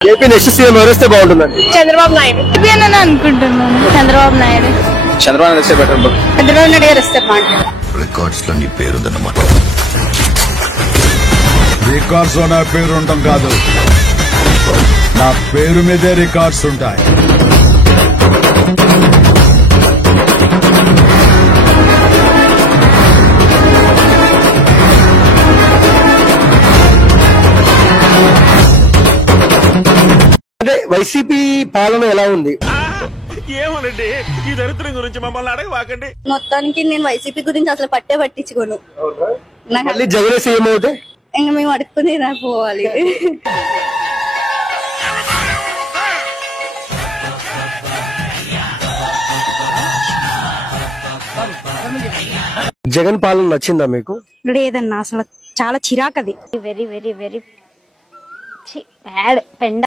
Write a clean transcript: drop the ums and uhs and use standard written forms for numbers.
AP next CM ఎవరేస్తే బాగుంటుందండి? చంద్రబాబు నాయుడు అనుకుంటున్నాను. చంద్రబాబు నాయుడు గారు వస్తే బాగుంటుంది. రికార్డ్స్ లో నీ పేరుందన్నమాట. రికార్డ్స్ లో నా పేరు ఉండటం కాదు, నా పేరు మీదే రికార్డ్స్ ఉంటాయి. అంటే వైసీపీ పాలన ఎలా ఉంది? ఏమోనండి, ఈ దరిద్రం గురించి మమ్మల్ని అడగవాకండి. మొత్తానికి నేను వైసీపీ గురించి అసలు పట్టించుకోను. మళ్ళీ జగన్ సీఎం అవుతే ఇంకా మేము అడుక్కుని పోవాలి. జగన్ పాలన నచ్చిందా మీకు? లేదన్నా, అసలు చాలా చిరాకది. వెరీ వెరీ వెరీ బ్యాడ్ పెండ.